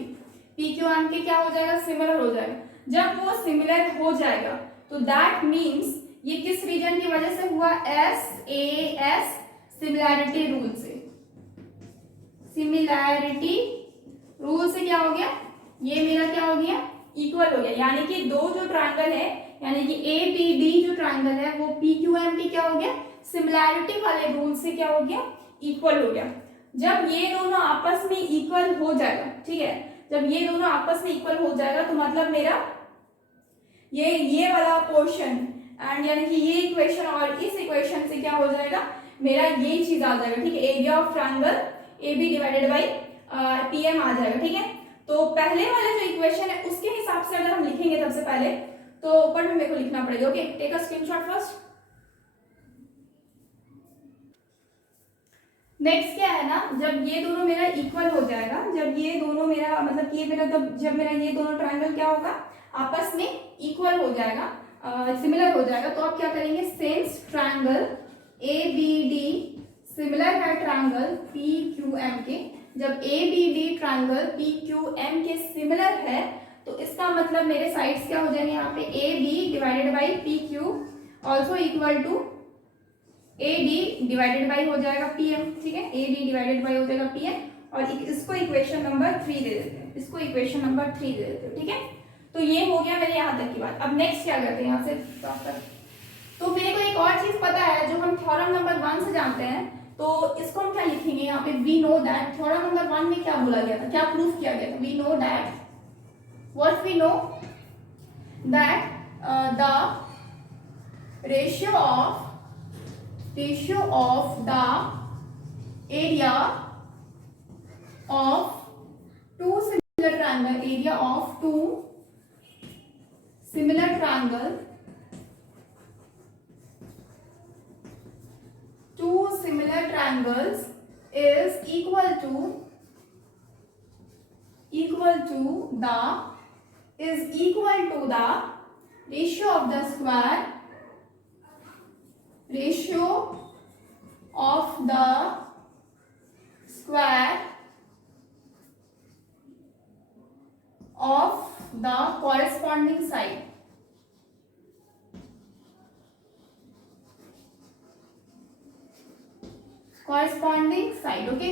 पी क्यू एम के क्या हो जाएगा, सिमिलर हो जाएगा। जब वो सिमिलर हो जाएगा तो दैट मीन्स ये किस रीजन की वजह से हुआ, S A S similarity rule से। सिमिलैरिटी रूल से क्या हो गया, ये मेरा क्या हो गया, इक्वल हो गया। यानी कि दो जो ट्राइंगल है, यानी कि ए बी डी जो ट्राइंगल है वो पी क्यू एम की क्या हो गया, सिमिलैरिटी वाले रूल से क्या हो गया, इक्वल हो गया। जब ये दोनों आपस में इक्वल हो जाएगा, ठीक है, जब ये दोनों आपस में इक्वल हो जाएगा तो मतलब मेरा ये वाला पोर्शन एंड यानी कि ये इक्वेशन और इस इक्वेशन से क्या हो जाएगा, मेरा ये चीज आ जाएगा, ठीक है, area of triangle A B divided by P M आ जाएगा, ठीक है। तो पहले वाला जो इक्वेशन है उसके हिसाब से अगर हम लिखेंगे सबसे पहले तो ऊपर में मेरे को लिखना पड़ेगा, okay, take a screenshot first. Next क्या है ना, जब ये दोनों मेरा इक्वल हो जाएगा, जब ये दोनों मेरा मतलब ये मेरा जब मेरा ये दोनों ट्राइंगल क्या होगा, आपस में इक्वल हो जाएगा, सिमिलर हो जाएगा, तो आप क्या करेंगे, since triangle A B D similar है ट्राइंगल पी क्यू एम के, जब A B D triangle P Q M के सिमिलर है तो इसका मतलब मेरे साइड्स क्या हो जाएंगे, यहाँ पे A B divided by P Q also equal to A D divided by हो जाएगा पी एम, ठीक है, ए डी डिवाइडेड बाई हो जाएगा पी एम। और इसको इक्वेशन नंबर 3 दे देते हैं, इसको इक्वेशन नंबर 3 दे देते हैं, ठीक है। तो ये हो गया मेरे यहाँ तक की बात। अब नेक्स्ट क्या करते हैं यहाँ से प्रॉपर, तो मेरे को एक और चीज पता है जो हम थ्योरम नंबर 1 से जानते हैं, तो इसको हम क्या लिखेंगे यहाँ पे, we know that, theorem number 1 में क्या बोला गया था, क्या प्रूफ किया गया था, we know that, what we know that the ratio of the area of two similar triangle, area of two similar triangle, two similar triangles is equal to the ratio of the square, ratio of the square of the corresponding side, okay.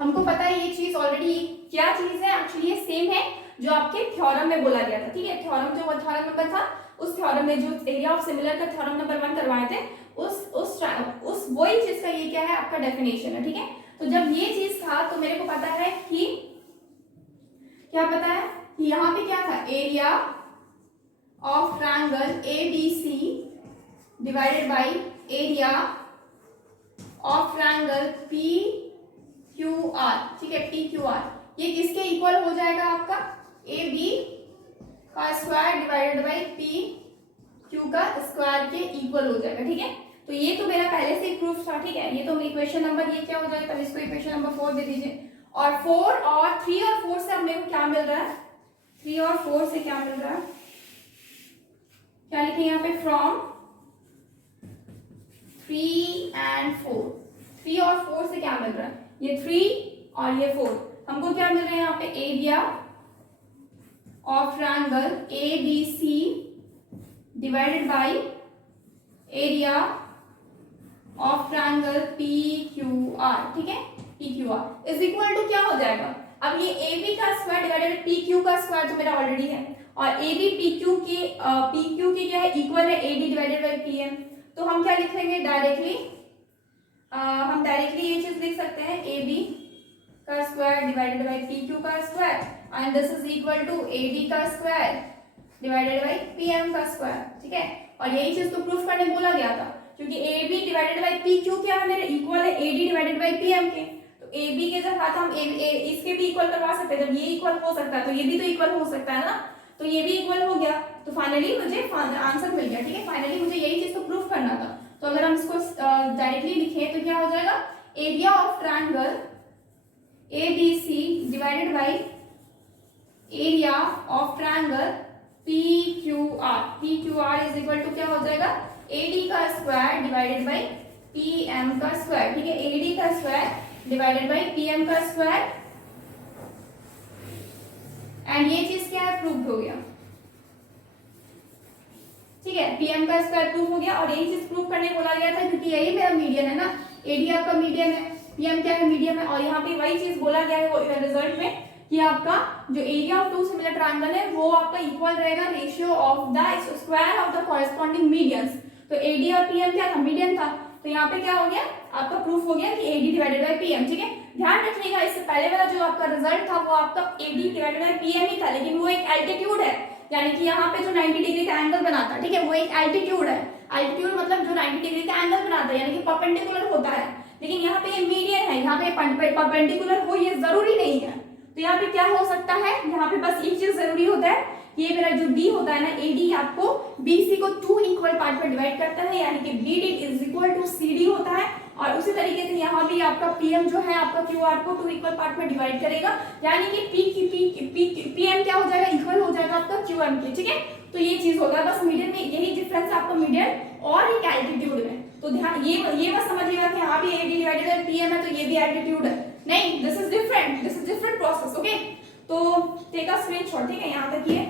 हमको पता है ये चीज already क्या चीज है, actually ये same है जो आपके थ्योरम में बोला गया था, ठीक है। थ्योरम जो थ्योरम नंबर था, उस थ्योरम में जो एरिया ऑफ सिमिलर का थ्योरम नंबर 1 करवाए थे, उस वही चीज का ये क्या है, आपका डेफिनेशन है, ठीक है। तो जब ये चीज था तो मेरे को पता है कि क्या पता है कि यहाँ पे क्या था, area of triangle A B C divided by area of triangle P Q R, ठीक है, पी क्यू आर, ये किसके इक्वल हो जाएगा, आपका ए बी का square divided by P Q का स्क्वायर के इक्वल हो जाएगा, ठीक है। तो ये तो मेरा पहले से प्रूफ था, ठीक है। ये तो इक्वेशन नंबर ये क्या हो जाएगा, तब इसको इक्वेशन नंबर 4 दे दीजिए। और 4 और 3 और 4 से अब मेरे को क्या मिल रहा है, 3 और 4 से क्या मिल रहा है, क्या लिखे यहाँ पे, फ्रॉम 3 and 4, 3 और 4 से क्या मिल रहा है, ये 3 और ये 4, हमको क्या मिल रहा है यहाँ पे, area of triangle ABC divided by area of triangle PQR, ठीक है, PQR इज इक्वल टू क्या हो जाएगा, अब ये AB का स्क्वायर डिवाइडेड बाय PQ का स्क्वायर तो मेरा ऑलरेडी है, और AB PQ के क्या है, इक्वल है AD डिवाइडेड बाय PM। तो हम क्या लिख लेंगे डायरेक्टली, हम डायरेक्टली ये चीज लिख सकते हैं AB का स्क्वायर डिवाइडेड बाय PQ का square and this is equal to AD का स्क्वायर डिवाइडेड बाय PM का स्क्वायर, ठीक है। और यही चीज तो प्रूफ करने बोला गया था, क्योंकि AB डिवाइडेड बाय PQ क्या है मेरे, इक्वल है AD डिवाइडेड बाय PM के, तो AB के साथ हम इसके भी इक्वल करवा सकते हैं, जब ये इक्वल हो सकता है तो ये भी तो इक्वल हो सकता है ना, तो ये भी इक्वल हो गया, तो फाइनली मुझे आंसर मिल गया, ठीक है। फाइनली मुझे यही चीज तो प्रूफ करना था, तो अगर हम इसको डायरेक्टली लिखें तो क्या हो जाएगा, area of triangle ABC divided by area of triangle PQR is equal to क्या हो जाएगा, AD का स्क्वायर डिवाइडेड बाय PM का स्क्वायर, ठीक है, AD का स्क्वायर डिवाइडेड बाय PM का स्क्वायर, एंड ये चीज क्या है, प्रूफ हो गया, ठीक है, PM का स्क्वायर प्रूफ हो गया। और यही चीज प्रूफ करने बोला गया था, क्योंकि यही मेरा मीडियन है ना, AD आपका मीडियन है, PM क्या है, मीडियम है, और यहाँ पे वही चीज बोला गया है रिजल्ट में कि आपका जो area of two similar triangle है वो आपका इक्वल रहेगा ratio of the square of the corresponding medians. तो AD और PM क्या था, मीडियन था, तो यहाँ पे क्या हो गया, आपका प्रूफ हो गया कि AD डिवाइडेड बाय PM, ठीक है। ध्यान रखिएगा, इससे पहले वाला जो आपका रिजल्ट था वो आपका AD डिवाइडेड बाय PM ही था, लेकिन वो एक एल्टीट्यूड है, यानी कि यहाँ पे जो 90 डिग्री का एंगल बनाता है, ठीक है, वो एक एल्टीट्यूड है, एल्टीट्यूड मतलब जो 90 डिग्री का एंगल बनाता है, यानी कि परपेंडिकुलर होता है, लेकिन यहाँ पे ये मीडियन है, यहाँ पे परपेंडिकुलर हो ये जरूरी नहीं है। तो यहाँ पे क्या हो सकता है, यहाँ पे बस एक चीज जरूरी होता है, ये मेरा जो D होता है ना, AD आपको BC को 2 इक्वल पार्ट में डिवाइड करता है, यानी कि BD is equal to CD होता है, और उसी तरीके से यहाँ भी आपका PM जो है आपका QR को 2 इक्वल पार्ट में डिवाइड करेगा, यानी कि PM क्या हो जाएगा, इक्वल हो जाएगा आपका QM के, ठीक है। तो ये चीज होगा, बस मीडियन में यही डिफरेंस है आपका, मीडियन और एक एल्टीट्यूड में। तो ध्यान ये बस समझिएगा कि यहाँ भी AD डिवाइडेड बाय PM है तो ये भी एल्टीट्यूड है, नहीं, this is different process, okay. तो टेक अ स्क्रीनशॉट, ठीक है, यहाँ तक ये।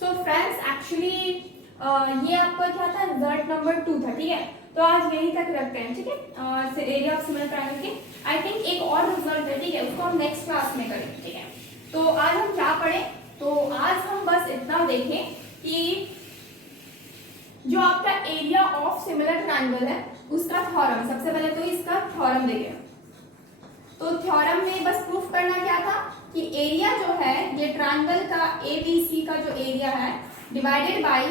सो फ्रेंड्स एक्चुअली ये आपका क्या था, रिजल्ट नंबर 2 था, ठीक है। तो आज यहीं तक रखते हैं, ठीक है, एरिया ऑफ सिमिलर ट्रायंगल के। आई थिंक एक और रिजल्ट है, ठीक है, उसको हम नेक्स्ट क्लास में करेंगे, ठीक है। तो आज हम क्या पढ़े, तो आज हम बस इतना देखें कि जो आपका एरिया ऑफ सिमिलर ट्रायंगल है उसका थ्योरम, सबसे पहले तो इसका थ्योरम देखें। तो थ्योरम में बस प्रूफ करना क्या था कि एरिया जो है ये ट्रायंगल का ABC का जो एरिया है divided by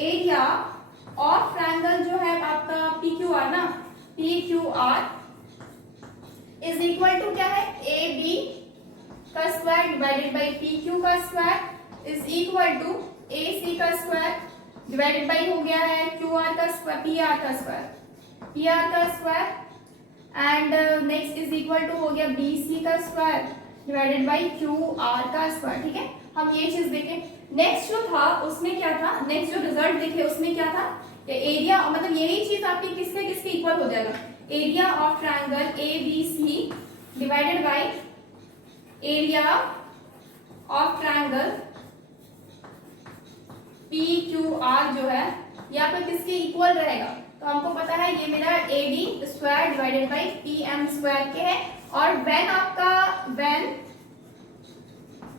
area of triangle जो है आपका PQR ना, PQR इज इक्वल टू क्या है, AB का स्क्वायर डिवाइडेड बाय PQ का square is equal to AC का स्क्वायर डिवाइडेड बाय हो गया है QR का स्क्वायर, PR का square and next is equal to हो गया BC का स्क्वायर डिवाइडेड बाय QR का स्क्वायर, ठीक है। हम ये चीज देखें, नेक्स्ट जो था उसमें क्या था, नेक्स्ट जो रिजल्ट देखे उसमें क्या था, एरिया मतलब यही चीज आपकी किससे किसके इक्वल हो जाएगा, area of triangle ABC divided by area of triangle PQR जो है ये आपका किसके इक्वल रहेगा, तो हमको पता है ये मेरा AD square divided by PM square के है, और when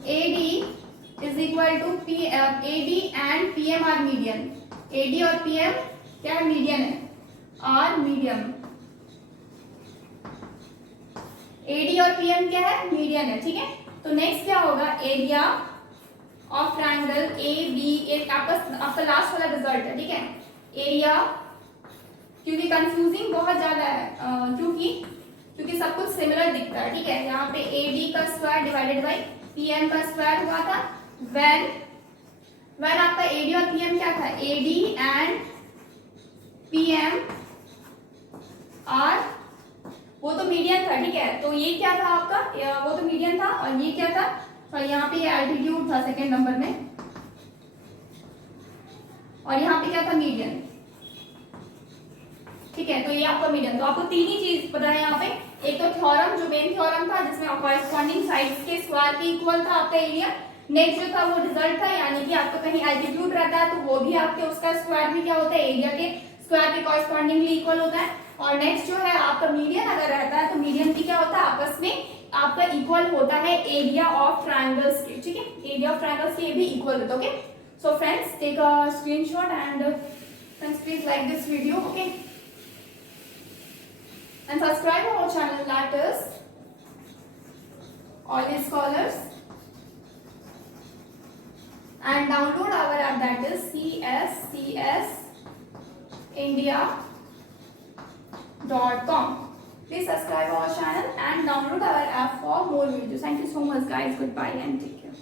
AD is equal to AD and PM are median, AD और PM क्या है, मीडियन है, आर मीडियम, AD और PM क्या है, मीडियन है, ठीक है। तो नेक्स्ट क्या होगा, एरिया ऑफ ट्रायंगल AB, एक आपका लास्ट वाला रिजल्ट है, ठीक है, एरिया, क्योंकि कंफ्यूजिंग बहुत ज्यादा है, क्योंकि सब कुछ सिमिलर दिखता है, ठीक है। यहाँ पे AD का स्क्वायर डिवाइडेड बाय PM का स्क्वायर हुआ था, व्हेन आपका AD और PM क्या था, AD एंड PM आर, वो तो मीडियन था, ठीक है। तो ये क्या था आपका, वो तो मीडियन था, और ये क्या था, तो यहाँ पे एल्टीट्यूड था सेकेंड नंबर में, और यहाँ पे क्या था, मीडियन, ठीक है। तो ये आपका मीडियन, तो आपको तीन ही चीज पता है यहाँ पे एक तो थ्योरम जो मेन थ्योरम था जिसमें कॉरेस्पॉन्डिंग साइड्स के स्क्वायर के इक्वल था आपका एरिया। नेक्स्ट जो था वो रिजल्ट था, यानी कि आपको कहीं एल्टीट्यूड रहता है तो वो भी आपके उसका स्क्वायर भी क्या होता है, एरिया के स्क्वायर के कॉरेस्पॉन्डिंगली इक्वल होता है। और नेक्स्ट जो है आपका मीडियन अगर रहता है तो मीडियन भी क्या होता है, आपस में आपका इक्वल होता है एरिया ऑफ ट्रायंगल्स के, ठीक है, एरिया ऑफ ट्रायंगल्स के भी इक्वल होता है। Okay, so friends take a screenshot and friends please like this video, okay, and subscribe our channel, that is All Is Scholars, and download our app, that is cscsindia.com. Please subscribe our channel and download our app for more videos. Thank you so much guys, goodbye and take care.